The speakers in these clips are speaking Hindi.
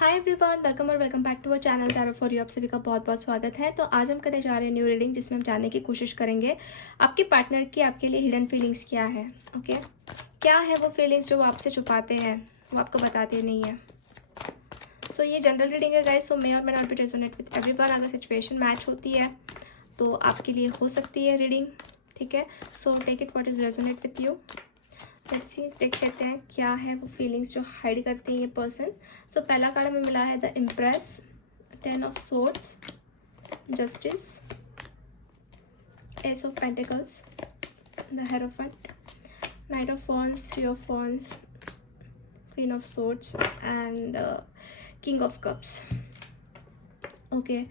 हाय एवरीवन, वेलकम और welcome back to our channel tarot for you. आप सभी का बहुत बहुत स्वागत है। तो आज हम करने जा रहे हैं न्यू रीडिंग, जिसमें हम जानने की कोशिश करेंगे आपके पार्टनर की आपके लिए हिडन फीलिंग्स क्या है। ओके, क्या है वो फीलिंग्स जो वो आपसे छुपाते हैं, वो आपको बताते नहीं है। सो ये जनरल रीडिंग है गाइस, सो मे और may not be resonate with everyone. अगर सिचुएशन मैच होती है तो आपके लिए हो सकती है रीडिंग, ठीक है। So take it what is resonate with you. Let's see, देख लेते हैं क्या है वो फीलिंग्स जो हाइड करते हैं ये पर्सन। सो पहला कार्ड हमें मिला है the impress, 10 of swords, justice, S of pentacles, the hierophant, night of wands, three of wands, queen of swords and king of cups. Okay,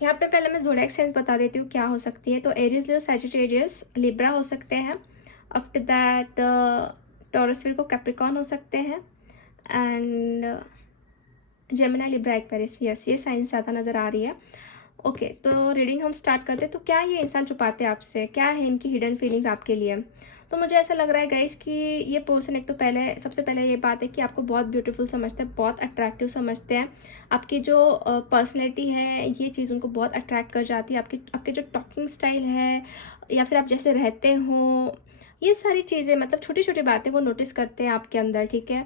यहाँ पे पहले मैं ज़ोडिएक साइंस बता देती हूँ क्या हो सकती है। तो एरीज, लियो, सैजिटेरियस, लिब्रा हो सकते हैं। After that taurus, Virgo, Capricorn हो सकते हैं and Gemini, Libra, Aquarius. Yes, ये साइंस ज़्यादा नज़र आ रही है। ओके, तो रीडिंग हम स्टार्ट करते हैं। तो क्या ये इंसान छुपाते हैं आपसे, क्या है इनकी हिडन फीलिंग्स आपके लिए। तो मुझे ऐसा लग रहा है गाइस कि ये पर्सन, एक तो सबसे पहले ये बात है कि आपको बहुत ब्यूटीफुल समझते हैं, बहुत अट्रैक्टिव समझते हैं। आपकी जो पर्सनैलिटी है ये चीज़ उनको बहुत अट्रैक्ट कर जाती है। आपके जो टॉकिंग स्टाइल है या फिर आप जैसे रहते हो, ये सारी चीज़ें, मतलब छोटी छोटी बातें वो नोटिस करते हैं आपके अंदर, ठीक है।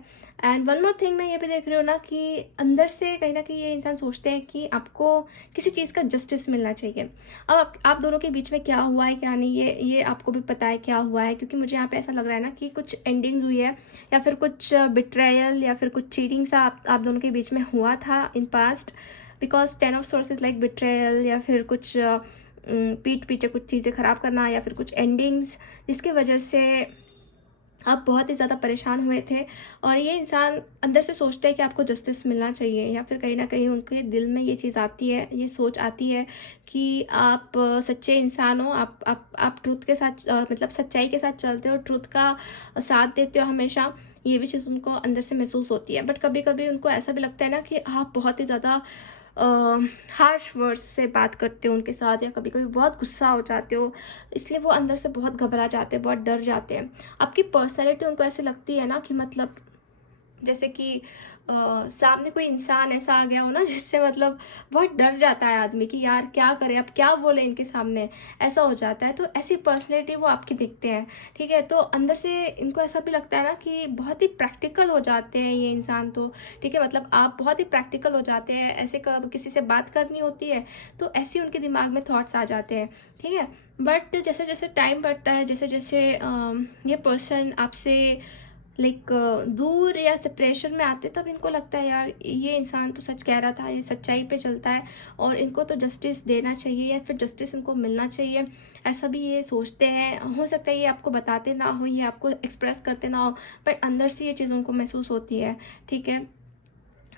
एंड वन मोर थिंग, मैं ये भी देख रही हूँ ना कि अंदर से कहीं ना कहीं ये इंसान सोचते हैं कि आपको किसी चीज़ का जस्टिस मिलना चाहिए। अब आप दोनों के बीच में क्या हुआ है क्या नहीं, ये आपको भी पता है क्या हुआ है, क्योंकि मुझे यहाँ पे ऐसा लग रहा है ना कि कुछ एंडिंग्स हुई है या फिर कुछ बिट्रायल या फिर कुछ चीटिंग सा आप दोनों के बीच में हुआ था in past. Because 10 of source is like betrayal या फिर कुछ पीठ पीछे कुछ चीज़ें ख़राब करना या फिर कुछ एंडिंग्स, जिसकी वजह से आप बहुत ही ज़्यादा परेशान हुए थे। और ये इंसान अंदर से सोचता है कि आपको जस्टिस मिलना चाहिए, या फिर कहीं ना कहीं उनके दिल में ये चीज़ आती है, ये सोच आती है कि आप सच्चे इंसान हो, आप ट्रुथ के साथ मतलब सच्चाई के साथ चलते हो, ट्रुथ का साथ देते हो हमेशा। ये भी चीज़ उनको अंदर से महसूस होती है। बट कभी कभी उनको ऐसा भी लगता है ना कि आप बहुत ही ज़्यादा हार्श वर्ड्स से बात करते हो उनके साथ, या कभी कभी बहुत गुस्सा हो जाते हो, इसलिए वो अंदर से बहुत घबरा जाते हैं, बहुत डर जाते हैं। आपकी पर्सनैलिटी उनको ऐसे लगती है ना कि मतलब जैसे कि सामने कोई इंसान ऐसा आ गया हो ना जिससे मतलब बहुत डर जाता है आदमी कि यार क्या करे, अब क्या बोले इनके सामने, ऐसा हो जाता है। तो ऐसी पर्सनैलिटी वो आपकी दिखते हैं, ठीक है। तो अंदर से इनको ऐसा भी लगता है ना कि बहुत ही प्रैक्टिकल हो जाते हैं ये इंसान, तो ठीक है, मतलब आप बहुत ही प्रैक्टिकल हो जाते हैं। ऐसे कब किसी से बात करनी होती है तो ऐसे उनके दिमाग में थॉट्स आ जाते हैं, ठीक है। बट जैसे जैसे टाइम बढ़ता है, जैसे जैसे ये पर्सन आपसे लाइक दूर या सेपरेशन में आते, तब इनको लगता है यार ये इंसान तो सच कह रहा था, ये सच्चाई पे चलता है और इनको तो जस्टिस देना चाहिए या फिर जस्टिस इनको मिलना चाहिए, ऐसा भी ये सोचते हैं। हो सकता है ये आपको बताते ना हो, ये आपको एक्सप्रेस करते ना हो, बट अंदर से ये चीज़ उनको महसूस होती है, ठीक है।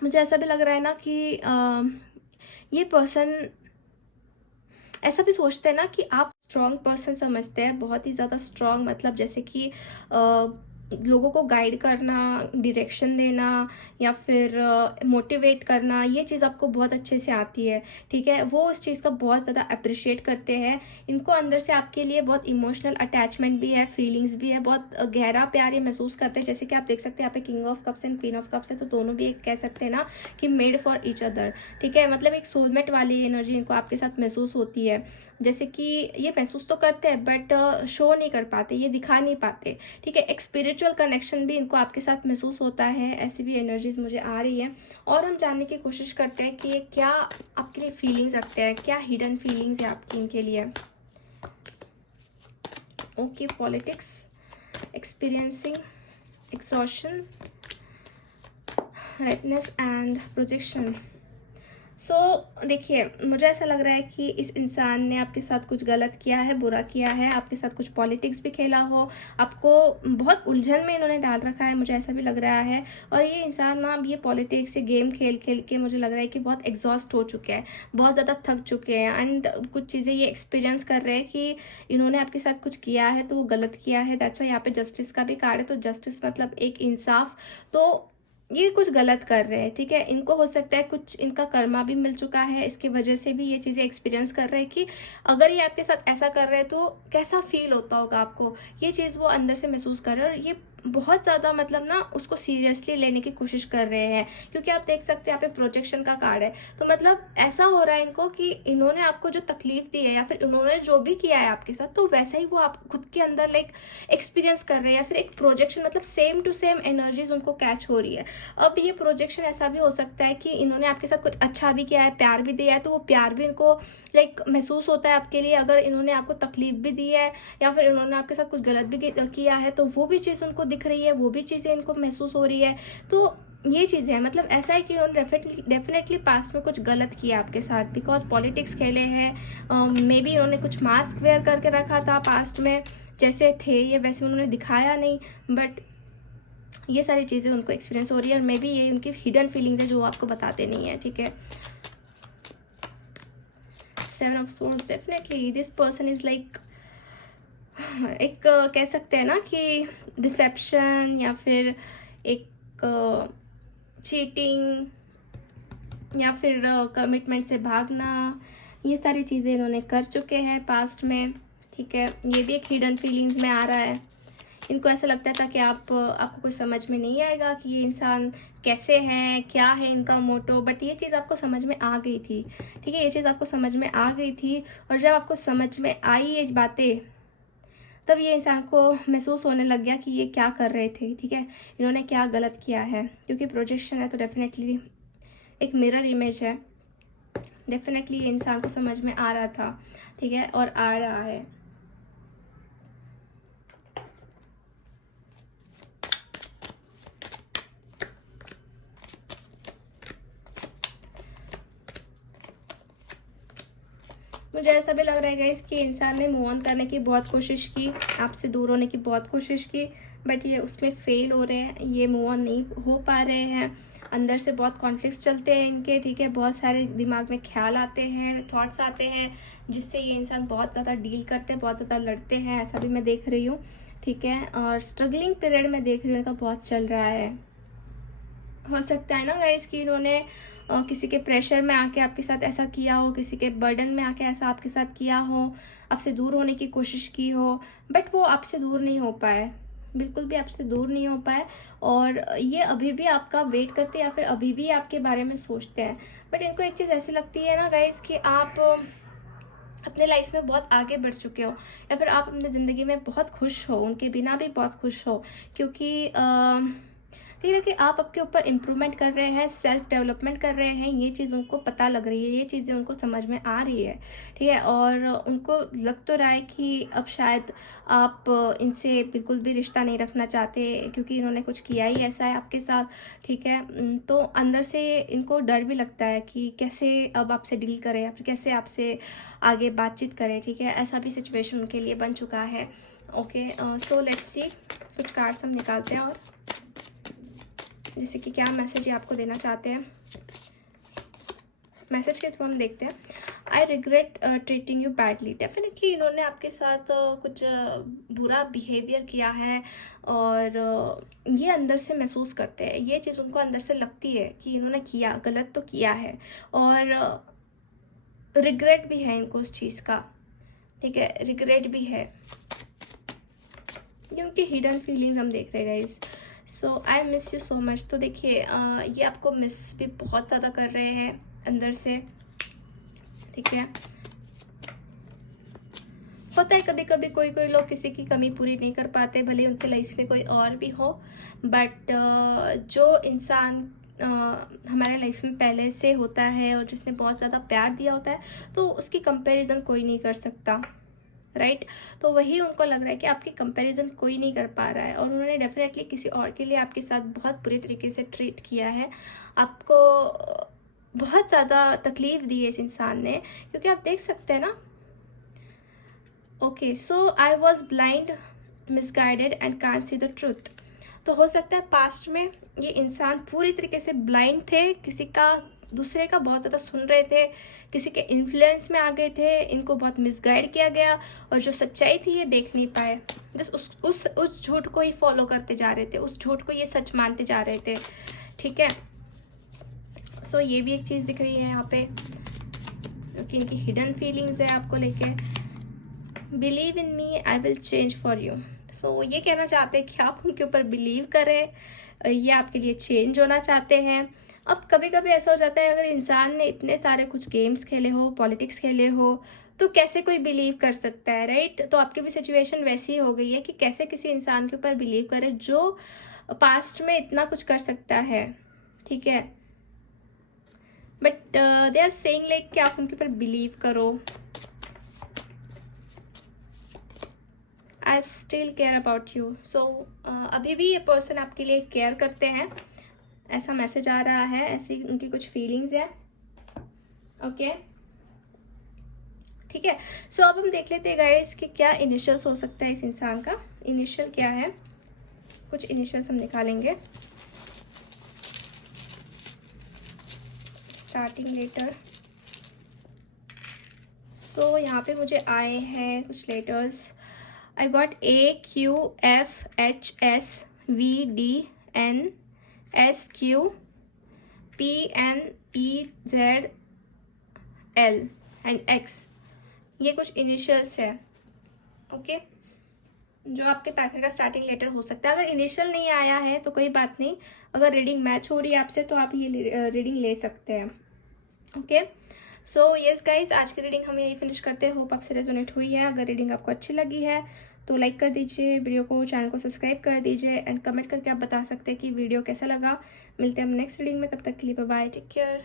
मुझे ऐसा भी लग रहा है ना कि ये पर्सन ऐसा भी सोचते हैं ना कि आप स्ट्रॉन्ग पर्सन समझते हैं, बहुत ही ज़्यादा स्ट्रॉन्ग, मतलब जैसे कि लोगों को गाइड करना, डायरेक्शन देना या फिर मोटिवेट करना, ये चीज़ आपको बहुत अच्छे से आती है, ठीक है। वो इस चीज़ का बहुत ज़्यादा अप्रिशिएट करते हैं। इनको अंदर से आपके लिए बहुत इमोशनल अटैचमेंट भी है, फीलिंग्स भी है, बहुत गहरा प्यार ये महसूस करते हैं। जैसे कि आप देख सकते हैं यहाँ पे king of cups and queen of cups है, तो दोनों भी एक कह सकते हैं ना कि मेड फॉर ईच अदर, ठीक है। मतलब एक सोलमेट वाली एनर्जी इनको आपके साथ महसूस होती है। जैसे कि ये महसूस तो करते हैं बट शो नहीं कर पाते, ये दिखा नहीं पाते, ठीक है। एक स्पिरिचुअल कनेक्शन भी इनको आपके साथ महसूस होता है, ऐसी भी एनर्जीज मुझे आ रही है। और हम जानने की कोशिश करते हैं कि ये क्या आपके लिए फीलिंग्स रखते हैं, क्या हिडन फीलिंग्स है आपकी इनके लिए। Okay, politics, experiencing exhaustion, redness and projection. So देखिए, मुझे ऐसा लग रहा है कि इस इंसान ने आपके साथ कुछ गलत किया है, बुरा किया है, आपके साथ कुछ पॉलिटिक्स भी खेला हो, आपको बहुत उलझन में इन्होंने डाल रखा है, मुझे ऐसा भी लग रहा है। और ये इंसान ना अब ये पॉलिटिक्स, ये गेम खेल खेल के मुझे लग रहा है कि बहुत एग्जॉस्ट हो चुके हैं, बहुत ज़्यादा थक चुके हैं। एंड कुछ चीज़ें ये एक्सपीरियंस कर रहे हैं कि इन्होंने आपके साथ कुछ किया है तो वो गलत किया है। दैट्स वाई यहाँ पे जस्टिस का भी कार्ड है, तो जस्टिस मतलब एक इंसाफ। तो ये कुछ गलत कर रहे हैं, ठीक है। इनको हो सकता है कुछ इनका कर्मा भी मिल चुका है, इसकी वजह से भी ये चीज़ें एक्सपीरियंस कर रहे हैं कि अगर ये आपके साथ ऐसा कर रहे हैं तो कैसा फील होता होगा आपको, ये चीज़ वो अंदर से महसूस कर रहे हैं। और ये बहुत ज़्यादा मतलब ना उसको सीरियसली लेने की कोशिश कर रहे हैं, क्योंकि आप देख सकते हैं यहाँ पे प्रोजेक्शन का कार्ड है। तो मतलब ऐसा हो रहा है इनको कि इन्होंने आपको जो तकलीफ दी है या फिर इन्होंने जो भी किया है आपके साथ, तो वैसा ही वो आप खुद के अंदर लाइक एक्सपीरियंस कर रहे हैं, या फिर एक प्रोजेक्शन मतलब सेम टू सेम एनर्जीज उनको कैच हो रही है। अब ये प्रोजेक्शन ऐसा भी हो सकता है कि इन्होंने आपके साथ कुछ अच्छा भी किया है, प्यार भी दिया है, तो वो प्यार भी इनको लाइक महसूस होता है आपके लिए। अगर इन्होंने आपको तकलीफ भी दी है या फिर इन्होंने आपके साथ कुछ गलत भी किया है, तो वो भी चीज़ उनको दिख रही है, वो भी चीज़ें इनको महसूस हो रही है। तो ये चीज़ें हैं, मतलब ऐसा है कि उन्होंने डेफिनेटली पास्ट में कुछ गलत किया आपके साथ, बिकॉज पॉलिटिक्स खेले हैं। मे बी इन्होंने कुछ मास्क वेयर करके रखा था पास्ट में, जैसे थे ये वैसे उन्होंने दिखाया नहीं, बट ये सारी चीज़ें उनको एक्सपीरियंस हो रही है। और मे बी ये उनकी हिडन फीलिंग्स है जो आपको बताते नहीं है, ठीक है। 7 of swords, definitely this person is like एक कह सकते हैं ना कि डिसेप्शन या फिर एक चीटिंग या फिर कमिटमेंट से भागना, ये सारी चीज़ें इन्होंने कर चुके हैं पास्ट में, ठीक है। ये भी एक हिडन फीलिंग्स में आ रहा है। इनको ऐसा लगता था कि आपको कुछ समझ में नहीं आएगा कि ये इंसान कैसे हैं, क्या है इनका मोटो, बट ये चीज़ आपको समझ में आ गई थी, ठीक है। ये चीज़ आपको समझ में आ गई थी, और जब आपको समझ में आई ये बातें, तब ये इंसान को महसूस होने लग गया कि ये क्या कर रहे थे, ठीक है, इन्होंने क्या गलत किया है। क्योंकि प्रोजेक्शन है तो डेफिनेटली एक मिरर इमेज है, डेफिनेटली ये इंसान को समझ में आ रहा था, ठीक है, और आ रहा है। मुझे ऐसा भी लग रहा है गाइस कि इंसान ने मूव ऑन करने की बहुत कोशिश की, आपसे दूर होने की बहुत कोशिश की, बट ये उसमें फेल हो रहे हैं, ये मूव ऑन नहीं हो पा रहे हैं। अंदर से बहुत कॉन्फ्लिक्ट्स चलते हैं इनके, ठीक है, बहुत सारे दिमाग में ख्याल आते हैं, थॉट्स आते हैं, जिससे ये इंसान बहुत ज़्यादा डील करते हैं, बहुत ज़्यादा लड़ते हैं, ऐसा भी मैं देख रही हूँ, ठीक है। और स्ट्रगलिंग पीरियड में देख रही हूँ इनका बहुत चल रहा है। हो सकता है ना गाइस कि इन्होंने किसी के प्रेशर में आके आपके साथ ऐसा किया हो, किसी के बर्डन में आके ऐसा आपके साथ किया हो, आपसे दूर होने की कोशिश की हो, बट वो आपसे दूर नहीं हो पाए, बिल्कुल भी आपसे दूर नहीं हो पाए। और ये अभी भी आपका वेट करते हैं या फिर अभी भी आपके बारे में सोचते हैं। बट इनको एक चीज़ ऐसी लगती है ना गाइस कि आप अपने लाइफ में बहुत आगे बढ़ चुके हो, या फिर आप अपनी ज़िंदगी में बहुत खुश हो, उनके बिना भी बहुत खुश हो, क्योंकि कहीं ना कहीं आप आपके ऊपर इम्प्रूवमेंट कर रहे हैं, सेल्फ डेवलपमेंट कर रहे हैं, ये चीज़ उनको पता लग रही है, ये चीज़ें उनको समझ में आ रही है, ठीक है। और उनको लग तो रहा है कि अब शायद आप इनसे बिल्कुल भी रिश्ता नहीं रखना चाहते, क्योंकि इन्होंने कुछ किया ही ऐसा है आपके साथ, ठीक है। तो अंदर से इनको डर भी लगता है कि कैसे अब आपसे डील करें या फिर कैसे आपसे आगे बातचीत करें, ठीक है। ऐसा भी सिचुएशन उनके लिए बन चुका है। ओके, सो लेट्स सी, कुछ कार्ड्स हम निकालते हैं और जैसे कि क्या मैसेज ये आपको देना चाहते हैं, मैसेज के थ्रू हम देखते हैं। I regret treating you badly, definitely इन्होंने आपके साथ कुछ बुरा बिहेवियर किया है, और ये अंदर से महसूस करते हैं, ये चीज़ उनको अंदर से लगती है कि इन्होंने किया, गलत तो किया है, और रिग्रेट भी है इनको उस चीज़ का, ठीक है, रिग्रेट भी है। ये उनकी हिडन फीलिंग्स हम देख रहे हैं guys. So I miss you so much. तो देखिए ये आपको मिस भी बहुत ज़्यादा कर रहे हैं अंदर से, ठीक है। होता है कभी कभी कोई लोग किसी की कमी पूरी नहीं कर पाते, भले उनके लाइफ में कोई और भी हो, बट जो इंसान हमारे लाइफ में पहले से होता है और जिसने बहुत ज़्यादा प्यार दिया होता है, तो उसकी कंपैरिजन कोई नहीं कर सकता, राइट। तो वही उनको लग रहा है कि आपकी कंपैरिजन कोई नहीं कर पा रहा है, और उन्होंने डेफिनेटली किसी और के लिए आपके साथ बहुत बुरी तरीके से ट्रीट किया है, आपको बहुत ज़्यादा तकलीफ दी है इस इंसान ने, क्योंकि आप देख सकते हैं ना। Okay, so I was blind, misguided and can't see the truth. तो हो सकता है पास्ट में ये इंसान पूरी तरीके से ब्लाइंड थे, किसी का दूसरे का बहुत ज़्यादा सुन रहे थे, किसी के इन्फ्लुएंस में आ गए थे, इनको बहुत मिसगाइड किया गया, और जो सच्चाई थी ये देख नहीं पाए, जस्ट उस झूठ को ही फॉलो करते जा रहे थे, उस झूठ को ये सच मानते जा रहे थे, ठीक है। सो ये भी एक चीज़ दिख रही है यहाँ पे, क्योंकि इनकी हिडन फीलिंग्स है आपको लेके। Believe in me, I will change for you. So ये कहना चाहते हैं कि आप उनके ऊपर बिलीव करें, ये आपके लिए चेंज होना चाहते हैं। अब कभी कभी ऐसा हो जाता है, अगर इंसान ने इतने सारे कुछ गेम्स खेले हो, पॉलिटिक्स खेले हो, तो कैसे कोई बिलीव कर सकता है, राइट? तो आपकी भी सिचुएशन वैसी ही हो गई है कि कैसे किसी इंसान के ऊपर बिलीव करे जो पास्ट में इतना कुछ कर सकता है, ठीक है? But they are saying like कि आप उनके ऊपर बिलीव करो। I still care about you. So अभी भी ये पर्सन आपके लिए केयर करते हैं, ऐसा मैसेज आ रहा है, ऐसी उनकी कुछ फीलिंग्स है। ओके, ठीक है। सो अब हम देख लेते हैं गाइस कि क्या इनिशियल्स हो सकता है इस इंसान का। इनिशियल क्या है, कुछ इनिशियल्स हम निकालेंगे। Starting letter. सो यहाँ पे मुझे आए हैं कुछ letters. I got AQFHSVDNSQPNEZL and X। ये कुछ इनिशियल्स है, ओके, जो आपके पार्टनर का स्टार्टिंग लेटर हो सकता है। अगर इनिशियल नहीं आया है तो कोई बात नहीं, अगर रीडिंग मैच हो रही है आपसे तो आप ये रीडिंग ले सकते हैं। ओके, सो यस गाइज, आज की रीडिंग हम यही फिनिश करते हैं। होप आपसे रेजोनेट हुई है। अगर रीडिंग आपको अच्छी लगी है तो लाइक कर दीजिए वीडियो को, चैनल को सब्सक्राइब कर दीजिए एंड कमेंट करके आप बता सकते हैं कि वीडियो कैसा लगा। मिलते हैं हम नेक्स्ट रीडिंग में, तब तक के लिए बाय बाय, टेक केयर।